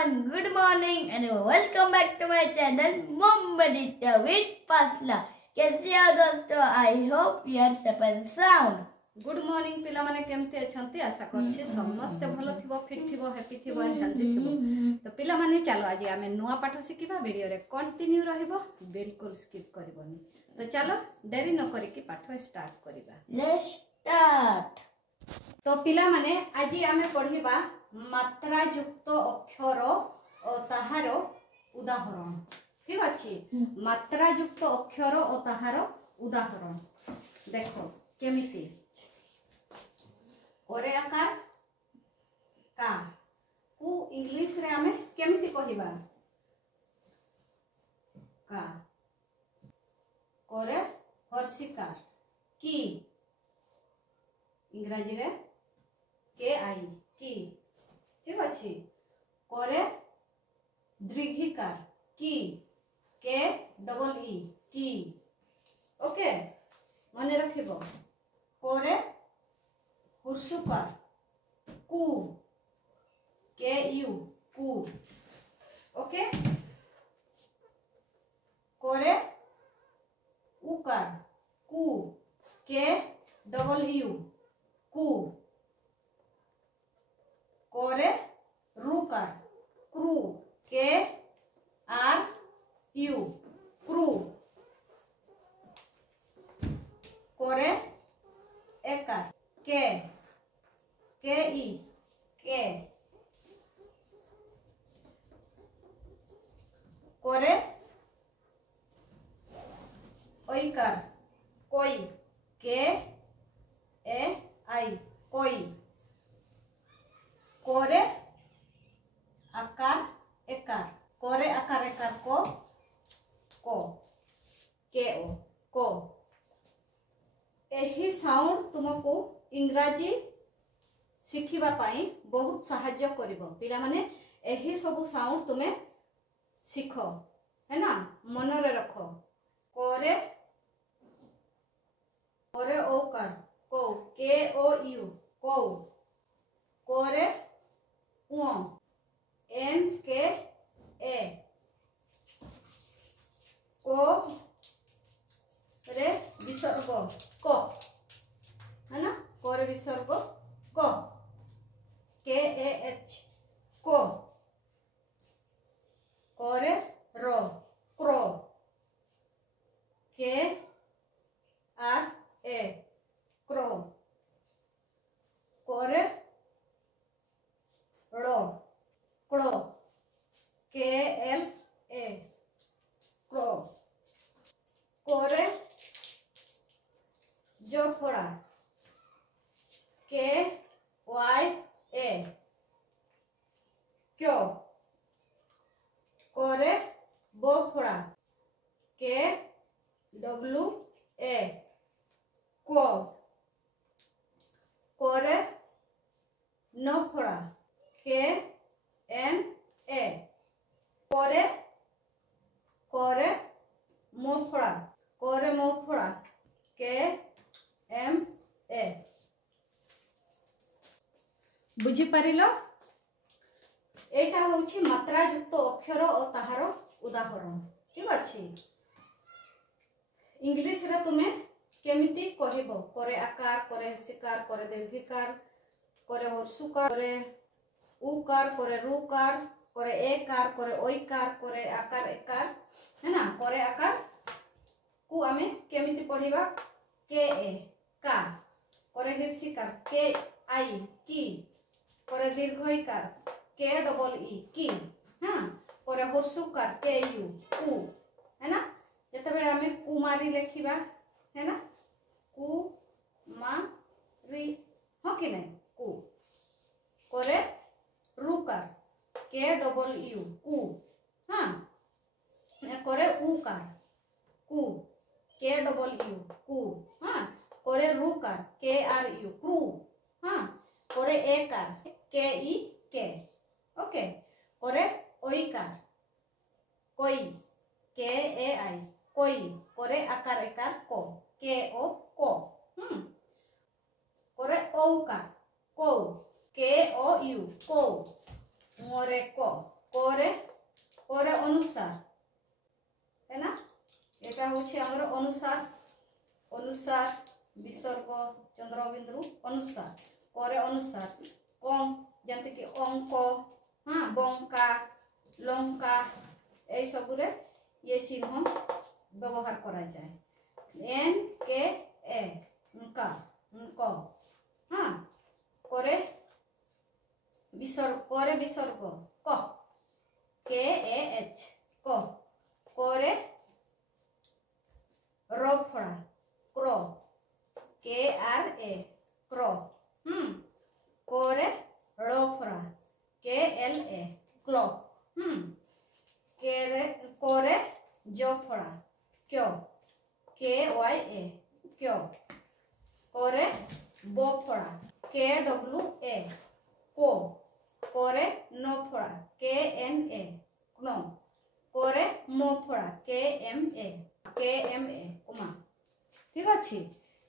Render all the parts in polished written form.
everyone, good morning and welcome back to my channel Mombadita with Pasla. कैसे हो दोस्तों? I hope you are safe and sound. Good morning पिला माने केमते अछंती आशा करछि समस्त भलो थिबो फिट थिबो हैप्पी थिबो एंड हेल्दी थिबो। तो पिला माने चलो आज आमे नुवा पाठ सिखिबा वीडियो रे कंटिन्यू रहिबो बिल्कुल स्किप करबोनी। तो चलो देरी न करी कि पाठ स्टार्ट करिबा। Let's start. तो पिला माने आज आमे पढिबा मात्रा युक्त अक्षर ओ ताहार उदाहरण। ठीक अछि? मात्रा युक्त अक्षर ओ ताहार उदाहरण देखो केमिति ओरे आकार का को इंग्लिश रे आमे केमिति कहिबा का करे हर्षिकार की इंग्रजी रे के आई की। ठीक अछि? करे दीर्घिकार की के डबल ई की। ओके मने रखिबो। करे हुर्सुकार कु के यू कु। ओके करे उकार कु के डबल यू कु। करे रुकार क्रू के आर यू क्रू। करे एकार के ई के। करे ओइकार कोई के ए आई कोई। करे आकार एकार करे आकार एकार को के ओ को। एही साउंड तुमको इंग्रजी शिखिबा पाई बहुत सहाय्य करिवो। पिला माने एही सब साउंड तुमे सिखो है ना, मन रे रखो। करे करे ओकार को के ओ यू को। करे उ एन के ए को रे विसर्ग को है ना। करे विसर्ग को के ए एच को। करे रो क्रो के आर ए क्रो। करे रो क्रो के एल ए क्रो। करे जो फोड़ा के वाई ए क्यों। करे बो फोड़ा के डब्लू ए को। करे न फोड़ा के एन ए करे करे मो फोड़ा करे मो फोड़ा के एम ए। बुझी पारिलो? एटा होछि मात्रा युक्त अक्षर ओ ताहार उदाहरण। ठीक अछि? इंग्लिश रे तुमे केमिति कहिबो करे आकार करे हर्षिकार करे दीर्घिकार करे हर्षुकार करे उकार करे रुकार करे एकार करे ओइकार करे आकार एकार है ना। करे आकार को आमे केमिति पढिबा के ए का। करे हर्षिकार के आई की। करे दीर्घइकार के डबल ई की। हां करे हर्षुकार के यू कु है ना। जते बेले आमे कुमारी लेखिबा है ना कु मा री हो कि नहीं कु। करे रुकार के डबल यू कु। हाँ करे उकार कु के डबल यू कु। हाँ करे रुकार के आर यू क्रू। हाँ करे एकार के ई के। ओके करे ओइकार कोई के ए आई कोई। करे आकार एकार को के ओ को। करे ओकार को के ओ यू को। मोरे को करे करे अनुसार है ना एटा होछि हमर अनुसार अनुसार विसर्ग चंद्रबिंदु अनुसार करे अनुसार कम जंते कि अंक हाँ बंका लंका ए सबुरे ये चिन्ह व्यवहार करा जाए एन के ए उनका उनको हाँ करे विसर्ग क के ए एच क करे रफड़ा क्रो के आर ए क्रो करे रफड़ा के एल ए क्लो करे जफड़ा क्यों के वाई ए क्यों करे बफड़ा के डब्ल्यू ए को करे नफड़ा के एन ए नो करे मोफड़ा के एम ए उमा ठीक अच्छे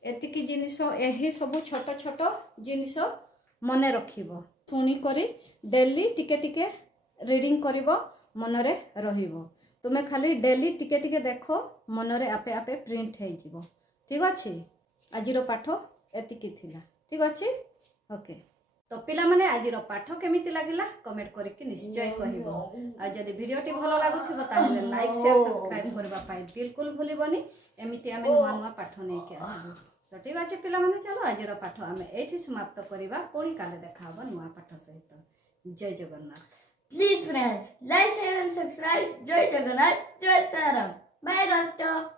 एतिकी जिनिस यही सब छोट छोट जिनिस मन रखिबो सुनी करी डेली टिके टिके रीडिंग करिबो मनरे रहिबो तुमे खाली डेली टिके टिके देखो मनरे आपे आपे प्रिंट हे जिवो ठीक अच्छे आजिरो पाठ एतिकी थिला ठीक अच्छे ओके तो पिला माने आजिरो पाठ केमिति लागिला कमेंट करके निश्चय कहिबो आ जदि वीडियोटी भलो लागुथिबो ताहले लाइक शेयर सब्सक्राइब करबा पाई बिल्कुल भूलिबनी एमिति आमे नुआ नुआ पाठ नै के आसबो तो ठीक अच्छे पिला माने चलो आजिरो पाठ आमे एठी समाप्त करिबा पुणी काले देखा हबो नुआ पाठ सहित जय Jagannath Please friends, like, share and subscribe. Jai Jagannath, Jai Saram. Bye, Rasta.